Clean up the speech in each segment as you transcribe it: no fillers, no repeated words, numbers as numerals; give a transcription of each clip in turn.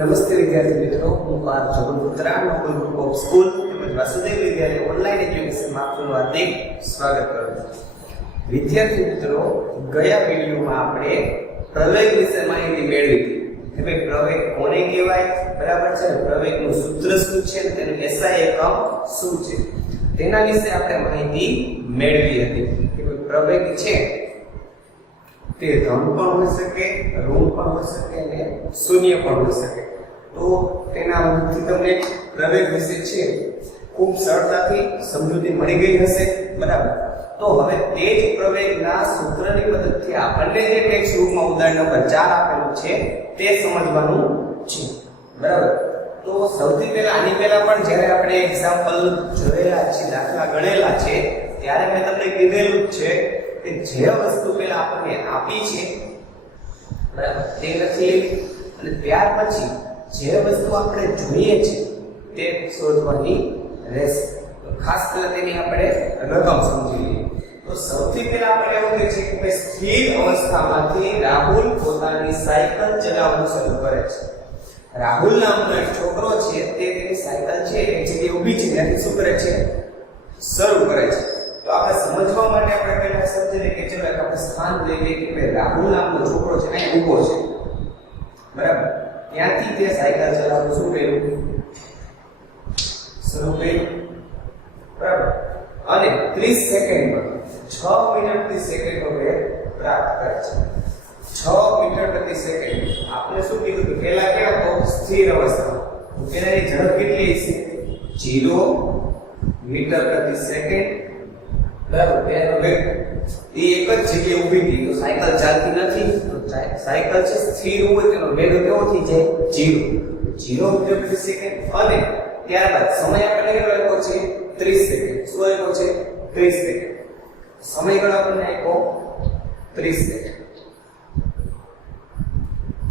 નમસ્તે વિદ્યાર્થી મિત્રો, હું પાર્થસર નોબલ ગ્રુપ ઓફ સ્કૂલ તેમજ વાસુદેવ વિદ્યાલય ઓનલાઈન એજ્યુકેશનમાં આપનું હાર્દિક સ્વાગત કરું છું. વિદ્યાર્થી મિત્રો, ગયા વિડીયોમાં આપણે પ્રવેગ વિશે માહિતી મેળવી હતી કે પ્રવેગ કોને કહેવાય, બરાબર છે, પ્રવેગનું સૂત્ર શું છે, તેનું એસઆઈ એકમ શું છે, તેના વિશે આપણે માહિતી મેળવી હતી કે પ્રવેગ છે તે ધન પણ હોઈ શકે, ઋણ પણ હોઈ શકે અને શૂન્ય પણ હોઈ શકે. તો તેના મદદથી તમને પ્રવેગ વિશે છે ખૂબ સરળતાથી સમજૂતી મળી ગઈ હશે, બરાબર. તો હવે તે જ પ્રવેગના સૂત્રની મદદથી આપણને જે ટેક્સ્ટ બુકમાં ઉદાહરણ નંબર 4 આપેલું છે તે સમજવાનું છે, બરાબર. તો સૌથી પહેલા આની પહેલા પણ જ્યારે આપણે એક્ઝામ્પલ જોયેલા છે, દાખલા ગણેલા છે, ત્યારે મેં તમને કીધેલું જ છે કે જે વસ્તુ પહેલા આપણને આપી છે, બરાબર, તે લખી અને ત્યાર પછી જે વસ્તુ આપણે જોઈએ છે તે શોધવાની રહેશે. ખાસ કરીને તેની આપણે રકમ સમજી લઈએ. તો સૌથી પહેલા આપણે એવું કહે છે કે સ્થિર અવસ્થામાંથી રાહુલ પોતાની સાયકલ ચલાવવાનું શરૂ કરે છે. રાહુલ નામનો એક છોકરો છે, તે તેની સાયકલ છે એ જગ્યાએ ઊભી છે ત્યાંથી શું કરે છે, શરૂ કરે છે. તો આપણે સમજવા માટે આપણે પહેલા સમજીએ કે ચલો આપણે સ્થાન લઈએ કે ભાઈ રાહુલ નામનો છોકરો છે અહીં ઊભો છે, બરાબર. ત્યાંથી તે સાયકલ ચલાવવાનું શું કર્યું, શરૂ કર્યું, બરાબર. અને 30 સેકન્ડમાં 6 મીટર પ્રતિ સેકન્ડનો વેગ પ્રાપ્ત કરે છે. 6 મીટર પ્રતિ સેકન્ડ. આપણે શું કીધું કે પહેલા કેવો હતો, સ્થિર અવસ્થા. પહેલાની ઝડપ કેટલી છે, 0 મીટર પ્રતિ સેકન્ડ, બરાબર. તેનો વેગ એ એક જ જગ્યાએ ઊભી હતી, તો સાયકલ ચાલતી નથી. તો સાયકલ છે સ્થિર હોય તેનો વેગ કેવો થઈ જાય, 0 મીટર પ્રતિ સેકન્ડ. અને ત્યારબાદ સમય આપણે કેટલો આપ્યો છે, 30 સેકન્ડ. શું આપ્યો છે, 30 સેકન્ડ. સમયગાળો આપણને આપ્યો 30 સેકન્ડ.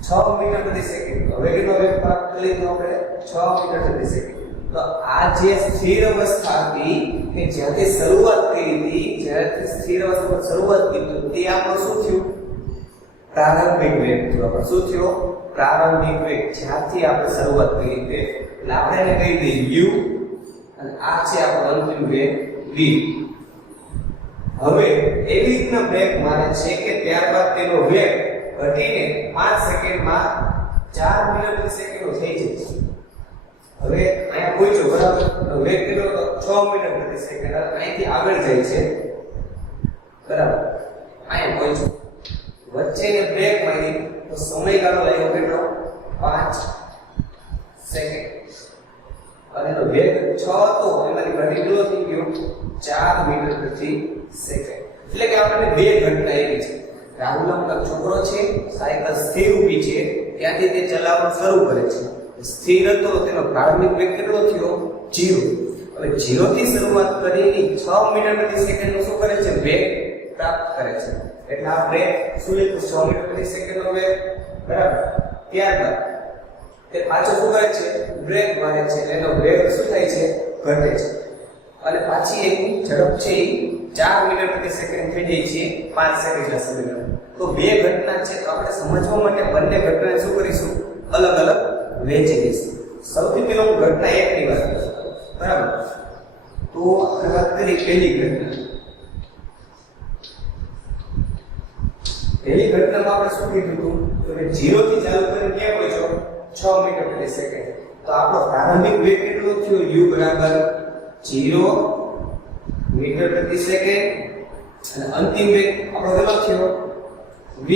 6 મીટર પ્રતિ સેકન્ડ. હવે કેટલો વેગ પ્રાપ્ત કરી લીધો આપણે, 6 મીટર પ્રતિ સેકન્ડ. તો આ જે સ્થિર અવસ્થા હતી કે જ્યાંથી શરૂઆત કરી હતી, જ્યાંથી સ્થિર અવસ્થામાં શરૂઆત કરી તે આપણું શું થયું, પ્રારંભિક વેગ થયો. આપણે શું થયો, પ્રારંભિક વેગ, જ્યાંથી આપણે શરૂઆત કરી હતી. એટલે આપણે એને કહી દઈએ u અને આ છે આપણો અંતિમ વેગ v. હવે એવી રીતના બ્રેક મારે છે કે ત્યારબાદ તેનો વેગ ઘટીને 5 સેકન્ડમાં 4 મીટર પ્રતિ સેકન્ડનો થઈ જાય છે. હવે અહીંયા પહોંચ્યો, બરાબર. વેગ કેટલો હતો, 6 મીટર પ્રતિ સેકન્ડ. અહીંથી આગળ જાય છે, બરાબર. અહીંયા પહોંચ્યો, વચ્ચે એને બ્રેક મારી તો સમયગાળો લાગ્યો કેટલો, 5 સેકન્ડ. અને એનો વેગ 6 હતો, એમાંથી ઘટી કેટલો થઈ ગયો, 4 મીટર પ્રતિ સેકન્ડ. એટલે કે આપણને બે ઘટના એવી છે, રાહુલ નામનો છોકરો છે, સાયકલ સ્થિર ઊભી છે, ત્યાંથી તે ચલાવવાનું શરૂ કરે છે. સ્થિર હતો, તેનો પ્રારંભિક વેગ કેટલો થયો, 0. હવે 0 થી શરૂઆત કરીને 6 મીટર પ્રતિ સેકન્ડનો શું કરે છે, વેગ પ્રાપ્ત કરે છે. એટલે આપણે શું લખ્યું, 6 મીટર પ્રતિ સેકન્ડનો વેગ, બરાબર. ત્યારબાદ તે પાછો શું કરે છે, બ્રેક મારે છે, એનો વેગ શું થાય છે, ઘટે છે. અને પાછી એની ઝડપ છે 4 મીટર પ્રતિ સેકન્ડ થઈ જાય છે 5 સેકન્ડના સમયગાળામાં. તો બે ઘટના છે, તો આપણે સમજવા માટે બંને ઘટનાને શું કરીશું, અલગ અલગ વહેંચી દઈશું. સૌથી પહેલા હું ઘટના 1 ની વાત કરું, બરાબર. તો આપણે વાત કરી પહેલી ઘટના. પહેલી ઘટનામાં આપણે શું કીધું હતું, તો કે 0 થી ચાલુ કરીને ક્યાં પહોંચ્યો, 6 મીટર પ્રતિ સેકન્ડ. તો આપણો પ્રારંભિક વેગ કેટલો થયો, u બરાબર 0 મીટર પ્રતિ સેકન્ડ. અને અંતિમ વેગ આપણો કેટલો થયો, v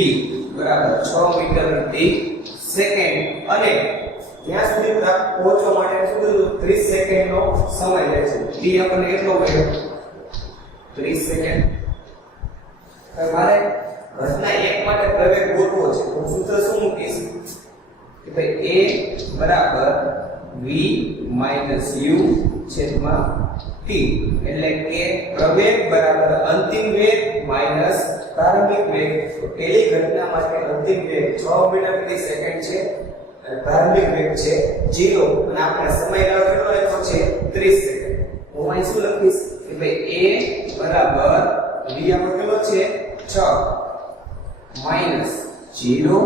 બરાબર 6 મીટર પ્રતિ સેકન્ડ. અને ત્યાં સુધી પહોંચવા માટે શું કીધું, 30 સેકન્ડનો સમય લે છે. t આપણને કેટલો મળ્યો, 30 સેકન્ડ. હવે મારે ઘટના 1 માટે પ્રવેગ ગોતવો છે, તો સૂત્ર શું મૂકીશ કે ભાઈ a બરાબર v - u છેદમાં t. એટલે કે પ્રવેગ બરાબર અંતિમ વેગ માઈનસ પ્રારંભિક વેગ. તો પહેલી ઘટના માટે અંતિમ વેગ 6 મીટર પ્રતિ સેકન્ડ છે અને પ્રારંભિક વેગ છે 0. અને આપણે સમયગાળો કેટલો આપ્યો છે, 30 સેકન્ડ. હું અહીં શું લખીશ કે ભાઈ a બરાબર v આપણો કેટલો છે, 6 - 0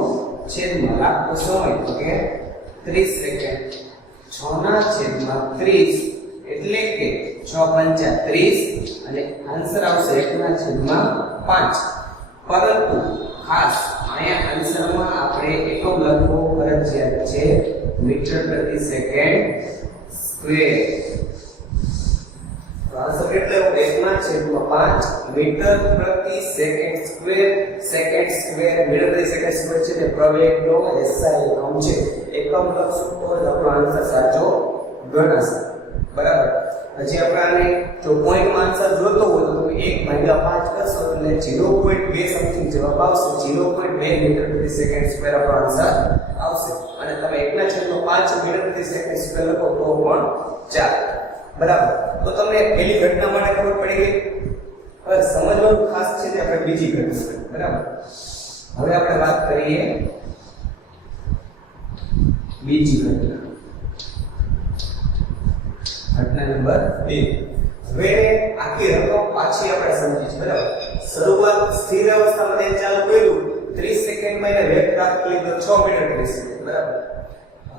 છેદમાં લાગતો સમય, તો કે 30 સેકન્ડ 6 ના છેદમાં 30 એટલે કે 6 પંચા 30 અને આન્સર આવશે 1 ના છેદમાં 5. પરંતુ ખાસ અહીંયા આન્સરમાં આપણે એકમ લખવો ફરજિયાત છે મીટર પ્રતિ સેકન્ડ સ્ક્વેર. તો આન્સર કેટલો 1 ના છેદમાં 5 મીટર પ્રતિ second square. Second square metre પ્રતિ સેકન્ડ સ્ક્વેર છે તે પ્રવેગનો SI એકમ છે. એકમ લખશું તો જ આપણો આન્સર સાચો ગણાશે. બરાબર. હજી આપણે જો પોઈન્ટમાં આન્સર જોતો હોય તો તમે 1/5 કરશો એટલે 0.2 સમથિંગ જવાબ આવશે. 0.2 મીટર પ્રતિ સેકન્ડ સ્ક્વેર આપણો આન્સર આવશે. અને તમે 1 ના છેદમાં 5 મીટર પ્રતિ સેકન્ડ સ્ક્વેર લખો તો પણ ચાલે. બરાબર. તો તમને પહેલી ઘટના માટે ખબર પડી ગઈ. હવે સમજવાનું ખાસ છે તે આપણે બીજી ઘટના. બરાબર. હવે આપણે વાત કરીએ બીજી ઘટના. ઘટના નંબર 2. હવે આખી રકમ પાછી આપણે સમજીશું. બરાબર. શરૂઆત સ્થિર અવસ્થામાં તેને ચાલુ કર્યું 30 સેકન્ડમાં એને વેગ પ્રાપ્ત કરી તો 6 મીટર પ્રતિ સેકન્ડ. બરાબર.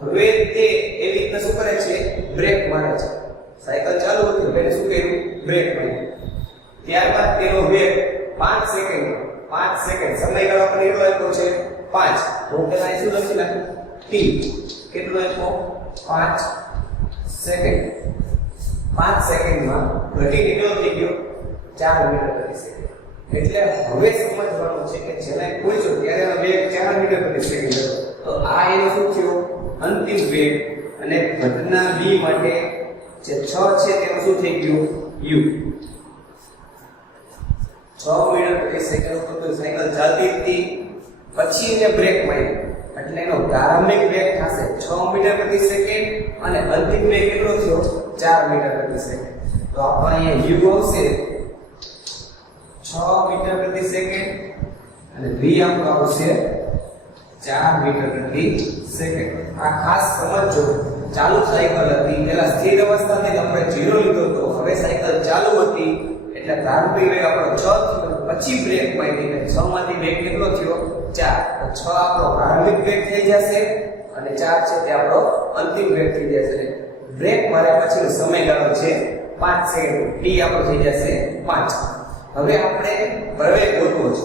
હવે તે એવી રીતના શું કરે છે બ્રેક મારે છે. સાયકલ ચાલુ હતી એટલે શું કર્યું બ્રેક માર્યું. ત્યારબાદ તેનો વેગ 5 સેકન્ડ સમયગાળો આપણે કેટલો આપ્યો છે 5. હું પેલા શું લખી નાખું t. કેટલો આપ્યો 5 સેકન્ડ. 5 સેકન્ડમાં ઘટી કેટલો થઈ ગયો 4 મીટર પ્રતિ સેકન્ડ. એટલે હવે સમજવાનું છે કે જેને પૂછ્યો ત્યારે એનો વેગ 4 મીટર પ્રતિ સેકન્ડ હતો. તો આ એનો શું થયો અંતિમ વેગ. અને ઘટના b માટે જે 6 છે તેનું શું થઈ ગયું u. 6 મીટર પ્રતિ સેકન્ડ ઉપર તો સાયકલ ચાલતી હતી. પછી એને બ્રેક માર્યો એટલે એનો પ્રારંભિક વેગ થશે 6 મીટર પ્રતિ સેકન્ડ અને અંતિમ વેગ કેટલો થયો 4 મીટર પ્રતિ સેકન્ડ. તો આપણે અહીંયા u આવશે 6 મીટર પ્રતિ સેકન્ડ અને v આપણો આવશે 4 મીટર પ્રતિ સેકન્ડ. આ ખાસ સમજો. ચાલુ સાયકલ હતી પેલા સ્થિર અવસ્થાથી આપણે 0 લીધો તો હવે સાયકલ ચાલુ હતી એટલે પ્રારંભિક વેગ આપણો 6 થયો. પછી બ્રેક મારી એટલે 6 માંથી વેગ કેટલો થયો 4. તો 6 આપણો પ્રારંભિક વેગ થઈ જશે અને 4 છે તે આપણો અંતિમ વેગ થઈ જશે. બ્રેક માર્યા પછીનો સમયગાળો છે 5 સેકન્ડ. t આપણો થઈ જશે 5. હવે આપણે પ્રવેગ ગોતવો છે.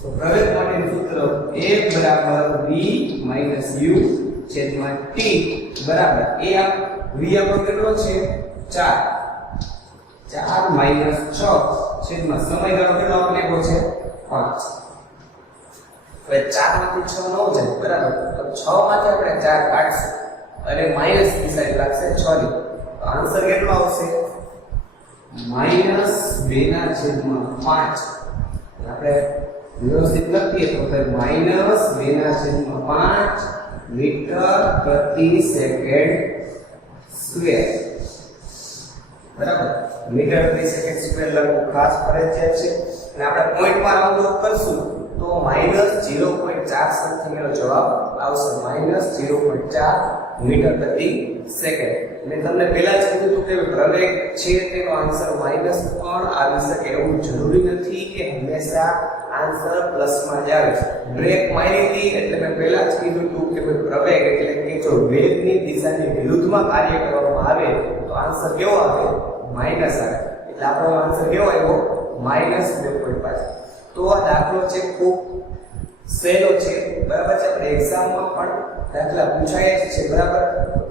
તો પ્રવેગ માટેનું સૂત્ર a = v - u છેદમાં t બરાબર a v આપણો કેટલો છે 4. 4 - 6 છેદમાં સમયગાળો કેટલો આપણે આપ્યો છે 5. હવે 4 માંથી 6 નો જાય. બરાબર. તો 6 માંથી આપણે 4 કાઢશું અને માઈનસ ની સાઈડ લાગશે 6 ની. તો આન્સર કેટલો આવશે -2/5. આપણે વ્યવસ્થિત લખીએ તો -2/5 મીટર પ્રતિ સેકન્ડ સ્ક્વેર. બરાબર. મીટર પ્રતિ સેકન્ડ સ્ક્વેર લખવું ખાસ ફરજિયાત છે. અને આપણે પોઈન્ટમાં રાઉન્ડ ઓફ કરશું તો -0.4 સમથિંગ એનો જવાબ આવશે. -0.4 મીટર પ્રતિ સેકન્ડ. મેં તમને પહેલા જ કીધું હતું કે પ્રવેગ છે તેનો આન્સર માઈનસ પણ આવી શકે એવું જરૂરી નથી કે હંમેશા આન્સર પ્લસમાં જ આવે. બ્રેક મારી હતી એટલે મેં પહેલા જ કીધું હતું કે પ્રવેગ એટલે કે જો વેગની દિશાની વિરુદ્ધમાં કાર્ય કરવામાં આવે તો આન્સર કેવો આવે માઈનસ આવે. એટલે આપણો આન્સર કેવો આવ્યો -2.5. તો આ દાખલો છે ખૂબ સહેલો છે. બરાબર છે. આપણે એક્ઝામમાં પણ દાખલા પૂછાય છે. બરાબર.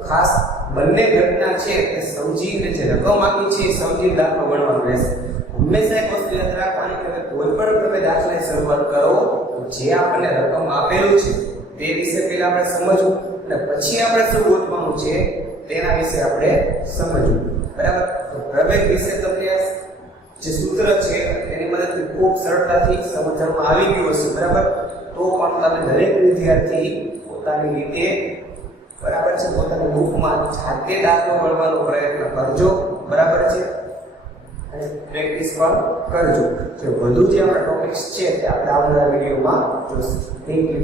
ખાસ બંને ઘટના છે તે સમજીને જે રકમ આપી છે સમજી દાખલો ગણવાનો રહેશે. હંમેશા એક વસ્તુ યાદ રાખવાની કે કોઈ પણ તમે દાખલાની શરૂઆત કરો તો જે આપણને રકમ આપેલું છે તે વિશે પહેલા આપણે સમજવું અને પછી આપણે શું ગોતવાનું છે તેના વિશે આપણે સમજવું. બરાબર. તો પ્રવેગ વિશે તમને જે સૂત્ર છે તેની મદદથી ખૂબ સરળતાથી સમજવામાં આવી ગયું હશે. બરાબર. તો પણ તમે દરેક વિદ્યાર્થી પોતાની રીતે બરાબર છે પોતાની બુકમાં જાતે દાખલો ગણવાનો પ્રયત્ન કરજો. બરાબર છે. અને પ્રેક્ટિસ પણ કરજો. જે વધુ જે આપણા ટોપિક્સ છે તે આપણે આવનારા વિડીયોમાં જોઈશું. Thank you.